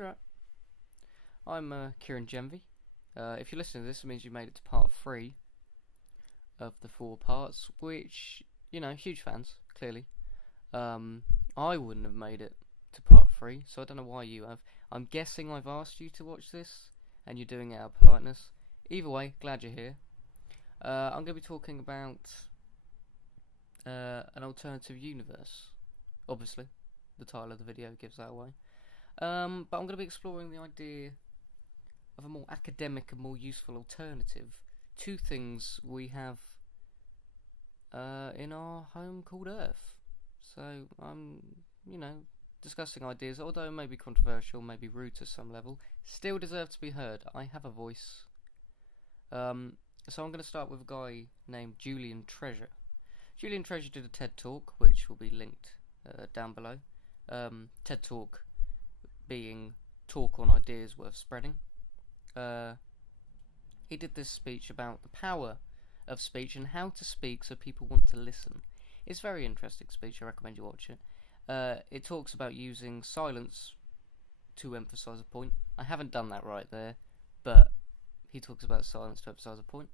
You're right. I'm Kieran Genvy. If you're listening to this, it means you made it to part 3 of the 4 parts, which, huge fans, clearly. I wouldn't have made it to part 3, so I don't know why you have. I'm guessing I've asked you to watch this, and you're doing it out of politeness. Either way, glad you're here. I'm going to be talking about an alternative universe. Obviously, the title of the video gives that away. But I'm going to be exploring the idea of a more academic and more useful alternative to things we have in our home called Earth. So I'm, discussing ideas, although maybe controversial, maybe rude to some level, still deserve to be heard. I have a voice. So I'm going to start with a guy named Julian Treasure. Julian Treasure did a TED Talk, which will be linked down below. TED Talk being talk on ideas worth spreading. He did this speech about the power of speech and how to speak so people want to listen. It's a very interesting speech. I recommend you watch it. It talks about using silence to emphasize a point. I haven't done that right there, but he talks about silence to emphasize a point.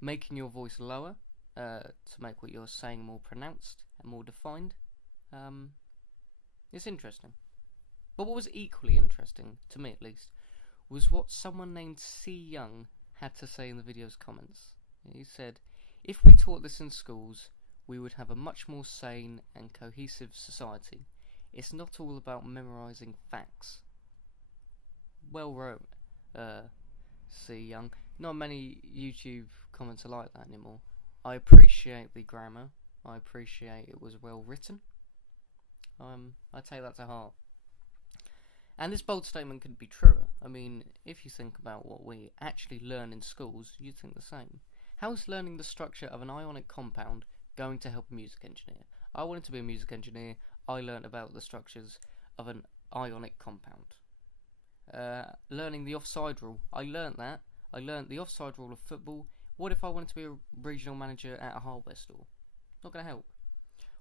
Making your voice lower to make what you're saying more pronounced and more defined. It's interesting. But what was equally interesting, to me at least, was what someone named C. Young had to say in the video's comments. He said, "If we taught this in schools, we would have a much more sane and cohesive society. It's not all about memorising facts." Well wrote, C. Young. Not many YouTube comments are like that anymore. I appreciate the grammar. I appreciate it was well written. I take that to heart. And this bold statement could be truer. I mean, if you think about what we actually learn in schools, you'd think the same. How is learning the structure of an ionic compound going to help a music engineer? I wanted to be a music engineer. I learned about the structures of an ionic compound. Learning the offside rule. I learned that. I learned the offside rule of football. What if I wanted to be a regional manager at a hardware store? Not going to help.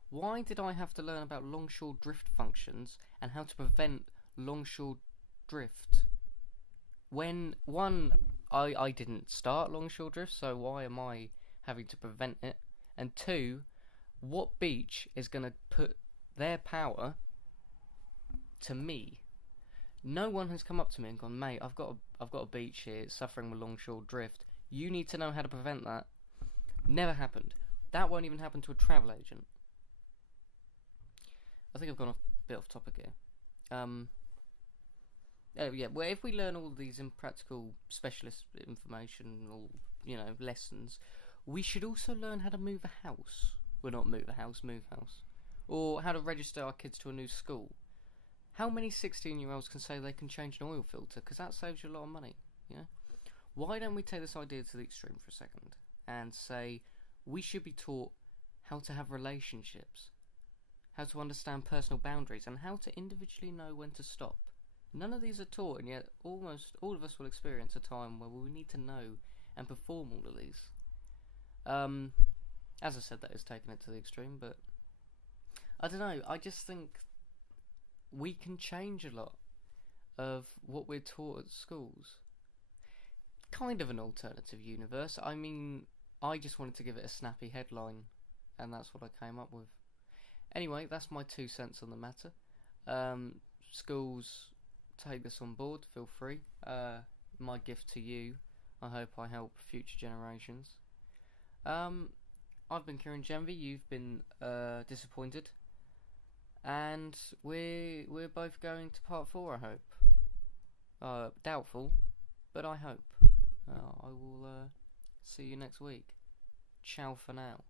Why did I have to learn about longshore drift functions and how to prevent longshore drift when, one, I didn't start longshore drift, so why am I having to prevent it? And two, what beach is going to put their power to me? No one has come up to me and gone, "Mate, I've got a beach here, it's suffering with longshore drift. You need to know how to prevent that." Never happened. That won't even happen to a travel agent. I think I've gone a bit off topic here. Well, if we learn all these impractical specialist information, or lessons, we should also learn how to move a house. Well, not move a house, move house. Or how to register our kids to a new school. How many 16-year-olds can say they can change an oil filter? Because that saves you a lot of money, Why don't we take this idea to the extreme for a second and say we should be taught how to have relationships, how to understand personal boundaries, and how to individually know when to stop. None of these are taught, and yet almost all of us will experience a time where we need to know and perform all of these. As I said, that is taking it to the extreme, but I don't know, I just think we can change a lot of what we're taught at schools. Kind of an alternative universe. I mean, I just wanted to give it a snappy headline, and that's what I came up with. Anyway, that's my 2 cents on the matter. Schools, take this on board, feel free. My gift to you, I hope I help future generations. I've been Kieran Genvy, you've been disappointed. And we're both going to part 4, I hope. Doubtful, but I hope. I will see you next week. Ciao for now.